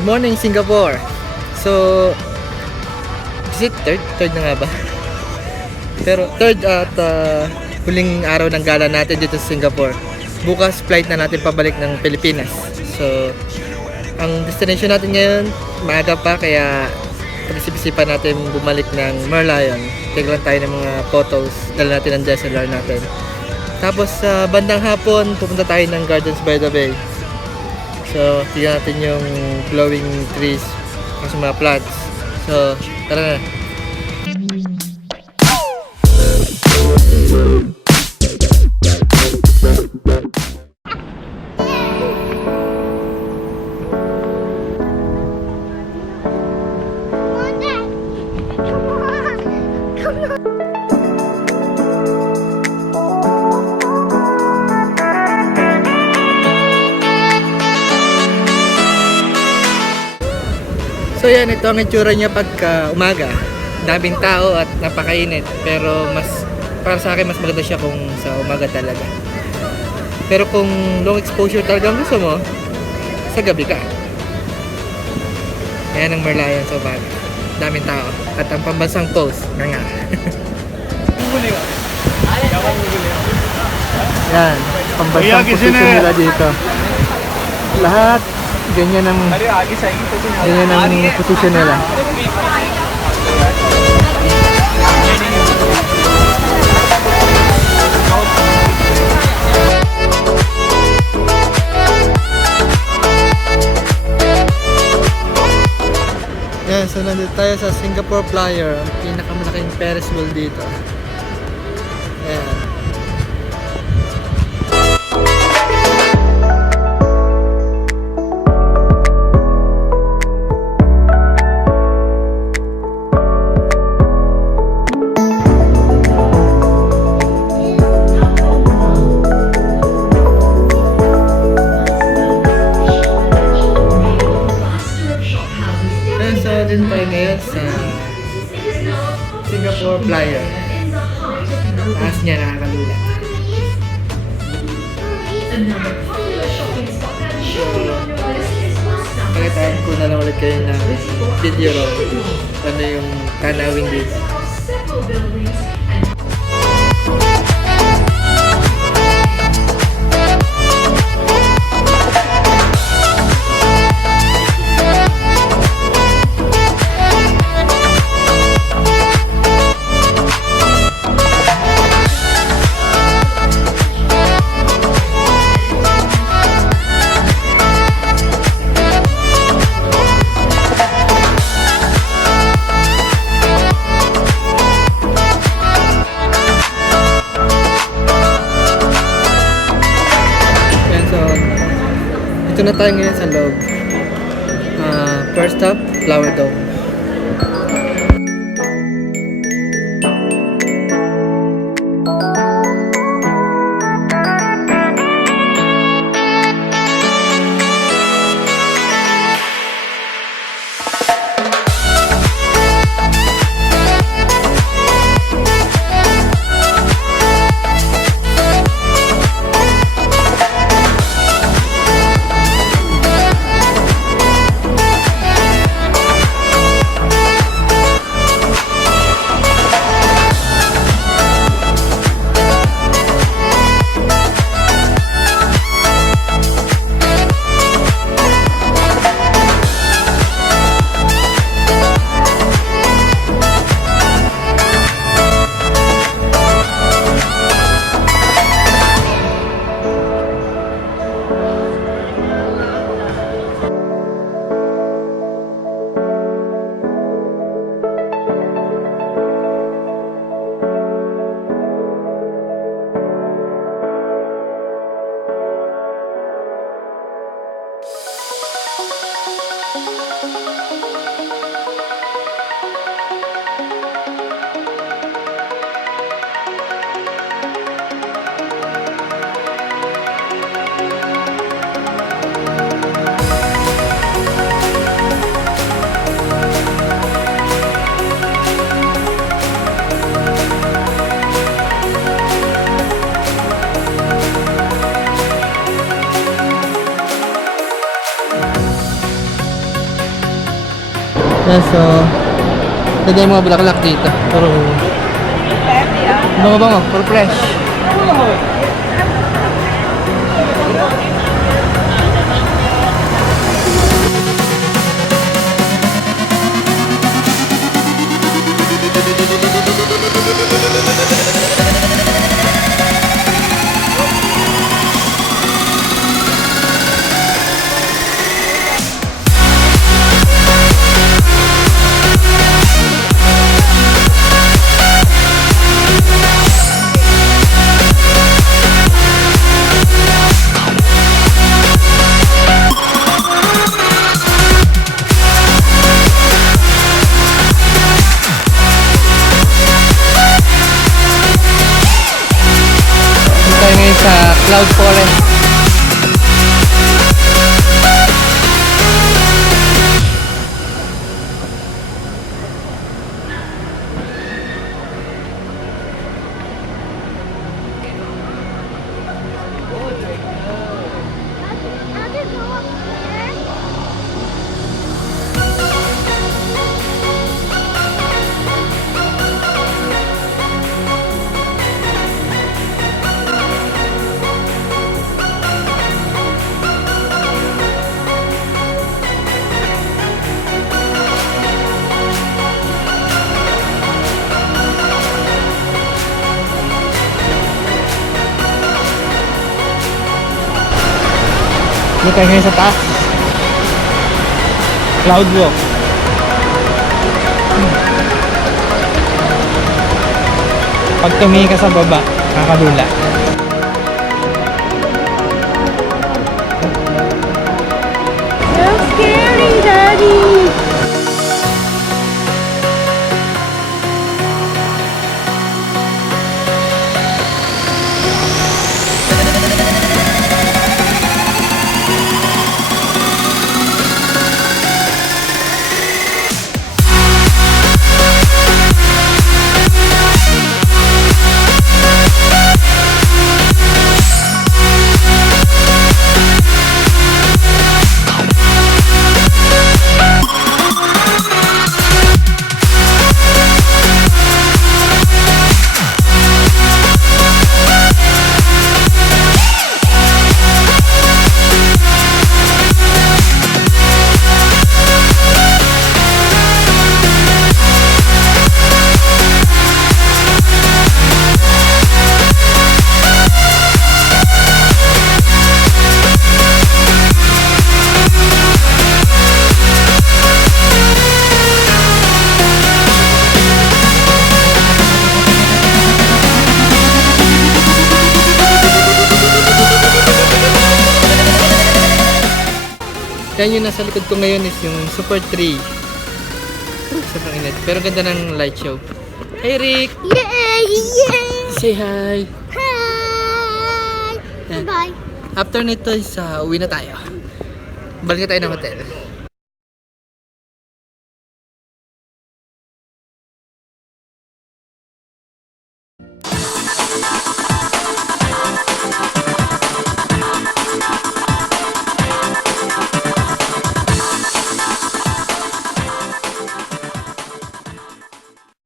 Good morning, Singapore. So, is it third? Third na nga ba? Pero third at huling araw ng gala natin dito sa Singapore. Bukas flight na natin pabalik ng Pilipinas. So, ang destination natin ngayon, maaga pa, kaya pag-isip-isipan natin bumalik ng Merlion. Tignan tayo ng mga photos, dala natin ang DSLR natin. Tapos sa bandang hapon, pupunta tayo ng Gardens by the Bay. So, tignan natin yung glowing trees, kasi mga plants. So, tara na. So yan, ito ang itsura niya pagka umaga. Daming tao at napakainit. Pero para sa akin mas maganda siya kung sa umaga talaga. Pero kung long exposure talaga gusto mo, sa gabi ka. Ayan ang Merlion sa umaga. Daming tao. At ang pambansang post nga nga. Yan, pambansang posisyon nila dito. Lahat ganyan ang posisyon nila. Yan, so nandito tayo sa Singapore Flyer, ang pinakamalaking Ferris wheel dito. Ayan. Din tayo ngayon sa Singapore Flyer. Taas niya nakakalulat. Pagkatahan ko na lang ulit kayo na video roll. Ano yung tanawing dito. Ito na tayo ngayon sa loob. First stop, Flower Dome. Yeah, so, ganda yung mga bulaklak dito. Pero, bango-bango, pero fresh. Tayo ngayon sa Cloud Forest. Dito tayo ngayon sa taas. Cloud walk. Pag tumingin ka sa baba, kakadula. So scary, Daddy! Yan yung nasa likod ko ngayon is yung super tree. Sobrang init. Pero ganda ng light show. Hey Rick! Yay! Yay! Say hi! Hi! Yan. Bye! After nito is uwi na tayo. Balik na tayo ng hotel.